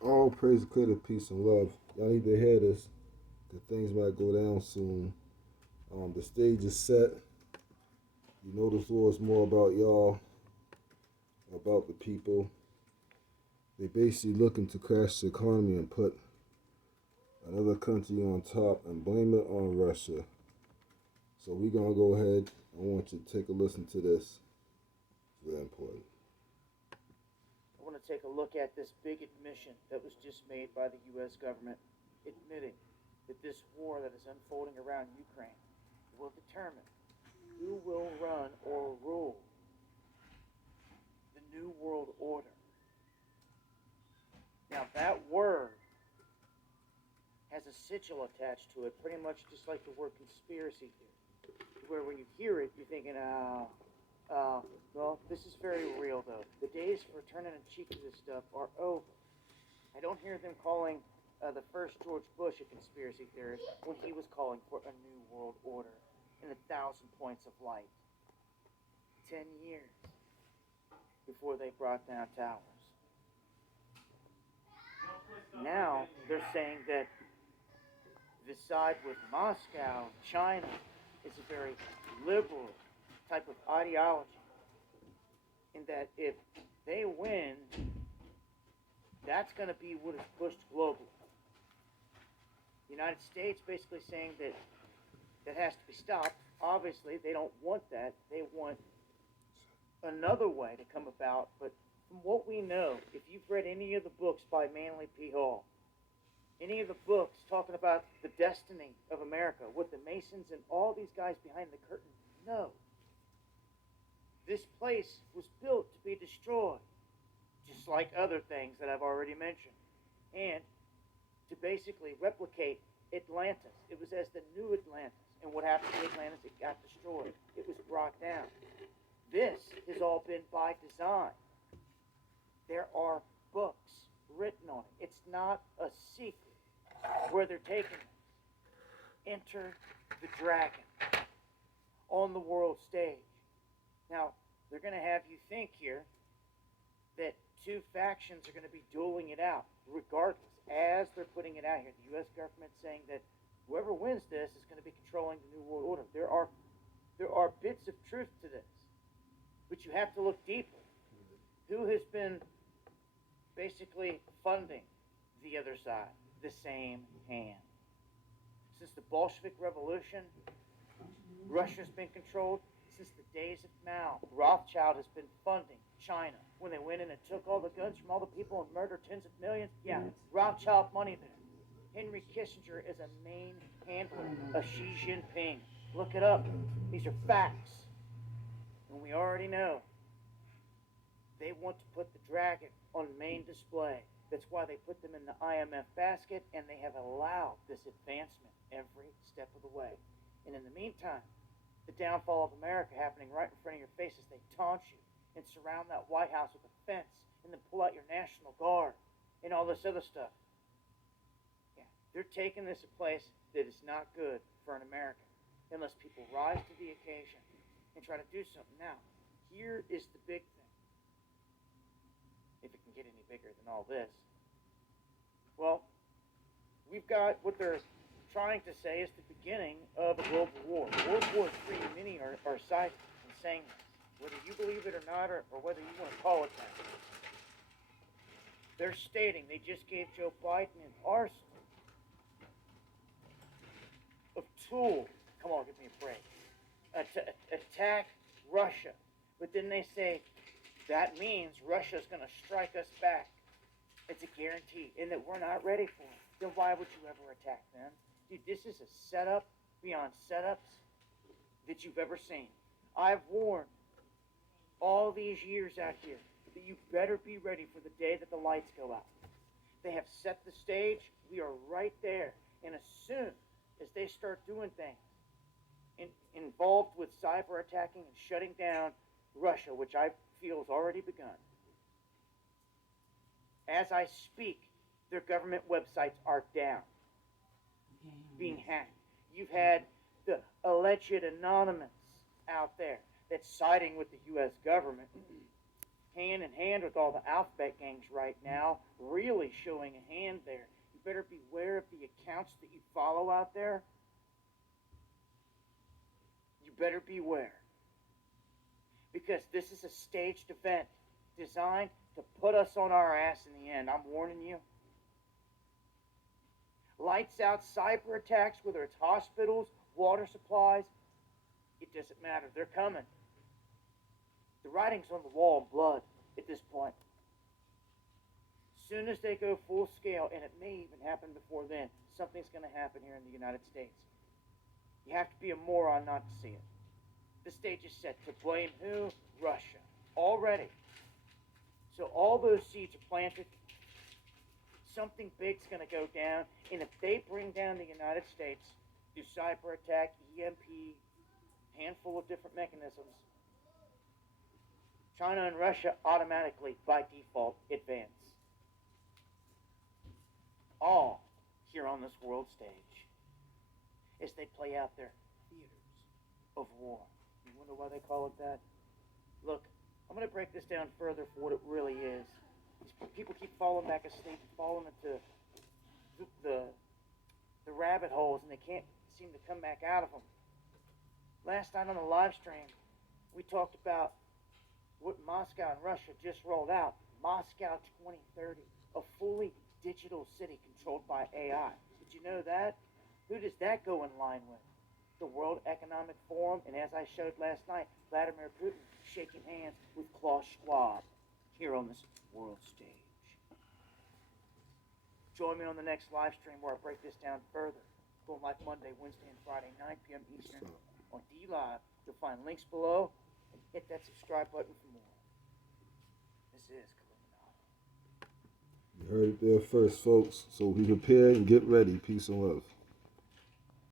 All praise, clear, peace, and love. Y'all need to hear this, because things might go down soon. The stage is set. You know this war is more about y'all, about the people. They basically looking to crash the economy and put another country on top and blame it on Russia. So we're gonna go ahead. I want you to take a listen to this. It's very important. I want to take a look at this big admission that was just made by the U.S. government, admitting that this war that is unfolding around Ukraine will determine who will run or rule the New World Order. Now, that word has a sigil attached to it, pretty much just like the word conspiracy here. Where when you hear it, you're thinking, well, this is very real, though. The days for turning a cheek to this stuff are over. I don't hear them calling the first George Bush a conspiracy theorist when he was calling for a new world order in 1,000 points of light. 10 years before they brought down towers. Now they're saying that the side with Moscow, China, is a very liberal type of ideology, in that if they win, that's going to be what is pushed globally. The United States basically saying that that has to be stopped. Obviously, they don't want that. They want another way to come about. But from what we know, if you've read any of the books by Manly P. Hall, any of the books talking about the destiny of America, what the Masons and all these guys behind the curtain know, this place was built to be destroyed, just like other things that I've already mentioned, and to basically replicate Atlantis. It was as the new Atlantis, and what happened to Atlantis? It got destroyed. It was brought down. This has all been by design. There are books written on it. It's not a secret where they're taking us. Enter the Dragon on the world stage. Now, they're going to have you think here that two factions are going to be dueling it out, regardless, as they're putting it out here. The U.S. government saying that whoever wins this is going to be controlling the New World Order. There are bits of truth to this, but you have to look deeper. Who has been basically funding the other side? The same hand. Since the Bolshevik Revolution, Russia's been controlled. Since the days of Mao, Rothschild has been funding China when they went in and took all the guns from all the people and murdered tens of millions. Yeah, Rothschild money there. Henry Kissinger is a main handler of Xi Jinping. Look it up. These are facts. And we already know they want to put the dragon on main display. That's why they put them in the IMF basket, and they have allowed this advancement every step of the way. And in the meantime, the downfall of America happening right in front of your face as they taunt you and surround that White House with a fence and then pull out your National Guard and all this other stuff. Yeah, they're taking this a place that is not good for an American unless people rise to the occasion and try to do something. Now, here is the big thing. If it can get any bigger than all this. Well, we've got what they're trying to say is the beginning of a global war. World War III, many are citing and saying this, whether you believe it or not, or whether you want to call it that. They're stating they just gave Joe Biden an arsenal of tools. Come on, give me a break. To attack Russia. But then they say that means Russia's going to strike us back. It's a guarantee, and that we're not ready for it. Then why would you ever attack them? Dude, this is a setup beyond setups that you've ever seen. I've warned all these years out here that you better be ready for the day that the lights go out. They have set the stage. We are right there. And as soon as they start doing things involved with cyber attacking and shutting down Russia, which I feel has already begun, as I speak, their government websites are down, being hacked. You've had the alleged anonymous out there that's siding with the U.S. government hand in hand with all the alphabet gangs right now, really showing a hand there. You better beware of the accounts that you follow out there. You better beware. Because this is a staged event designed to put us on our ass in the end. I'm warning you. Lights out cyber attacks, whether it's hospitals, water supplies, it doesn't matter. They're coming. The writing's on the wall in blood at this point. As soon as they go full scale, and it may even happen before then, something's going to happen here in the United States. You have to be a moron not to see it. The stage is set to blame who? Russia. Already. So all those seeds are planted. Something big's going to go down, and if they bring down the United States through cyber attack, EMP, handful of different mechanisms, China and Russia automatically, by default, advance. All here on this world stage as they play out their theaters of war. You wonder why they call it that? Look, I'm going to break this down further for what it really is. People keep falling back asleep, falling into the rabbit holes, and they can't seem to come back out of them. Last night on the live stream, we talked about what Moscow and Russia just rolled out. Moscow 2030, a fully digital city controlled by AI. Did you know that? Who does that go in line with? The World Economic Forum, and as I showed last night, Vladimir Putin shaking hands with Klaus Schwab here on this world stage. Join me on the next live stream where I break this down further. Going live Monday, Wednesday, and Friday, 9 p.m. Eastern on DLive. You'll find links below and hit that subscribe button for more. This is Illuminati. You heard it there first, folks. So be prepared and get ready. Peace and love.